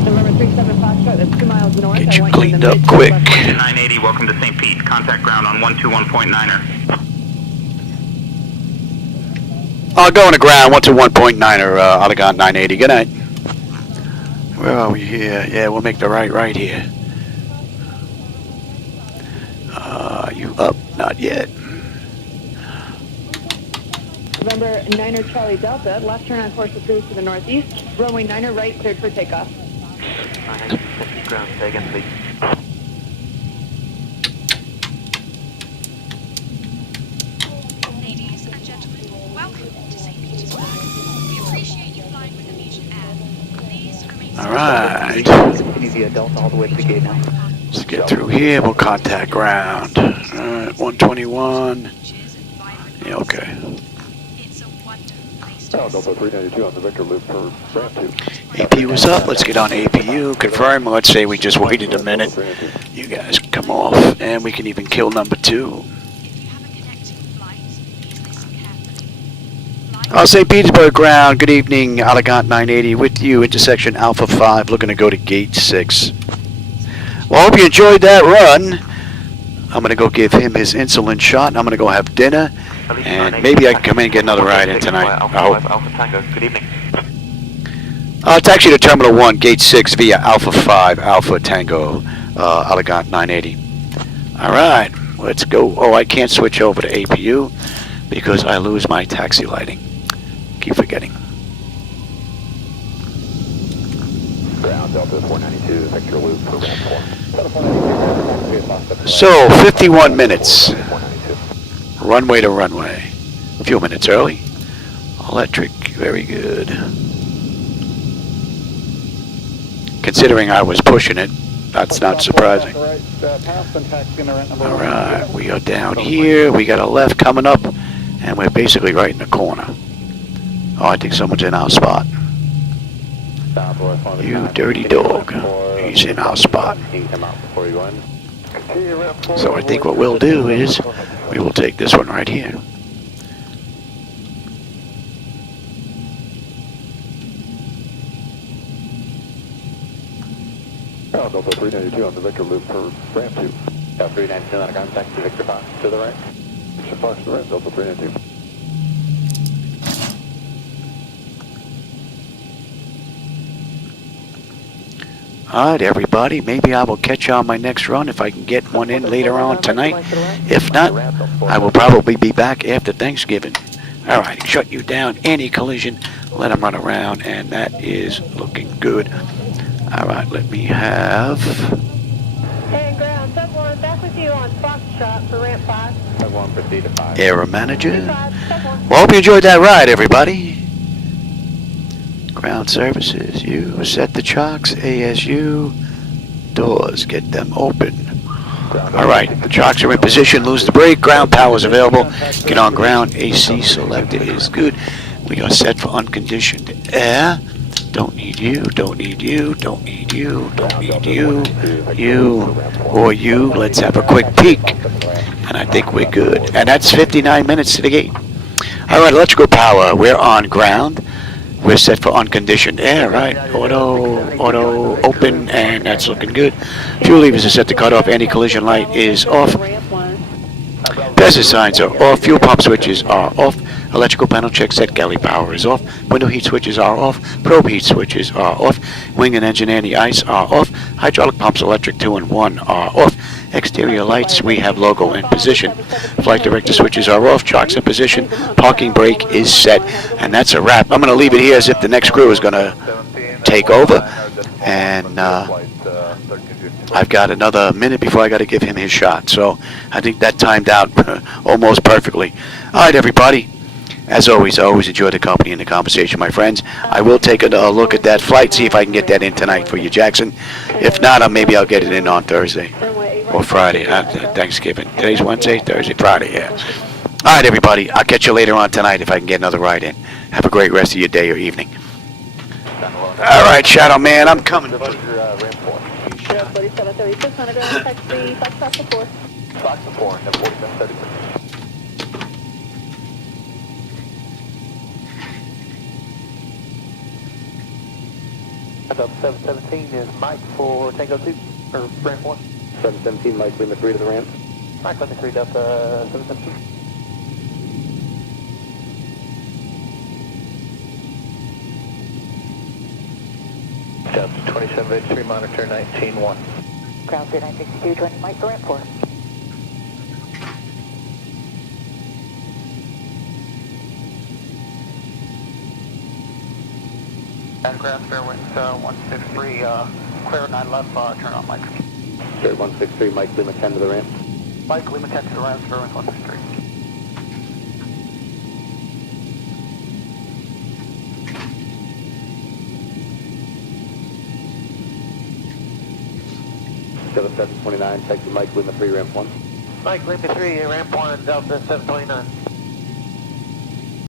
November 37 Foxtrot, that's 2 miles north. Get you cleaned up quick. 980, welcome to St. Pete. Contact ground on 121.9er. Going to ground, 121.9er, Allegiant 980. Good night. Where are we here? Yeah, we'll make the right here. You up? Not yet. November 9er Charlie Delta, left turn on course approved to the northeast. Runway 9er right, cleared for takeoff. 980, ground, say again, please. Ladies and gentlemen, welcome to St. Petersburg. We appreciate you flying with Allegiant Air. Please remain All right. India Delta all the way to the gate now. Let's get through here. We'll contact ground. All right, 121. Yeah, okay. It's a wonderful place to Delta 392 on the Victor loop for ramp 2. AP was up. Let's get on APU. Confirm. Let's say we just waited a minute. You guys can come off, and we can even kill number 2. If you have a connecting flight, please listen carefully. St. Petersburg ground. Good evening, Allegiant 980 with you. Intersection Alpha 5. Looking to go to gate 6. Well, I hope you enjoyed that run. I'm going to go give him his insulin shot, and I'm going to go have dinner, and maybe I can come in and get another ride in tonight. I hope. Alpha Tango, good evening. Taxi to Terminal 1, Gate 6 via Alpha 5, Alpha Tango, Allegiant 980. All right, let's go. Oh, I can't switch over to APU because I lose my taxi lighting. Keep forgetting. Ground Delta 492, Victor loop for ramp 4. So, 51 minutes. Runway to runway. A few minutes early. Electric, very good. Considering I was pushing it, that's not surprising. All right, we are down here. We got a left coming up, and we're basically right in the corner. Oh, I think someone's in our spot. You dirty dog. He's in our spot. So I think what we'll do is we will take this one right here. Delta 392 on the Victor loop for ramp 2. Delta 392 on contact to Victor Fox to the right. Victor Fox to the right, Delta 392. Alright, everybody, maybe I will catch you on my next run if I can get one in later on tonight. If not, I will probably be back after Thanksgiving. Alright, shut you down, anti-collision, let them run around, and that is looking good. Alright, let me have... And ground, Sub 1, back with you on Foxtrot for ramp 5. Sub 1, proceed to 5. Aero Manager. Well, hope you enjoyed that ride, everybody. Ground services, you set the chocks, ASU, doors, get them open. Alright, the chocks are in position, lose the brake, ground power is available, get on ground, AC selected is good. We are set for unconditioned air. Don't need you, don't need you, don't need you, don't need you, you, or you. Let's have a quick peek. And I think we're good. And that's 59 minutes to the gate. Alright, electrical power, we're on ground. We're set for unconditioned air, right? Auto, open, and that's looking good. Fuel levers are set to cut off. Anti-collision light is off. Peasant signs are off. Fuel pump switches are off. Electrical panel check set. Galley power is off. Window heat switches are off. Probe heat switches are off. Wing and engine anti-ice are off. Hydraulic pumps electric 2 and 1 are off. Exterior lights, we have logo in position. Flight director switches are off. Chocks in position. Parking brake is set. And that's a wrap. I'm going to leave it here as if the next crew is going to take over. And I've got another minute before I got to give him his shot. So I think that timed out almost perfectly. All right, everybody. As always, I always enjoy the company and the conversation, my friends. I will take a look at that flight, see if I can get that in tonight for you, Jackson. If not, maybe I'll get it in on Thursday or Friday, Thanksgiving. Today's Wednesday, Thursday, Friday, yeah. All right, everybody. I'll catch you later on tonight if I can get another ride in. Have a great rest of your day or evening. All right, Shadow Man, I'm coming, buddy. Sierra 4736 on a ground taxi, Foxtrot to 4. Fox to 4, number 4736. Up 717 is Mike for Tango 2, or ramp 1. 717, Mike, Lima 3 to the ramp. Mike, Lima 3, Delta 717. Delta 2783, monitor 19-1. Ground 3962, joining Mike for ramp 4. And ground fairway 163, clear 9 left, turn on Mike. Straight 163, Mike Lima 10 to the ramp. Mike Lima 10 to the ramp, fairway 163. Delta 729, taxi Mike Lima 3, ramp 1. Mike Lima 3, ramp 1, Delta 729.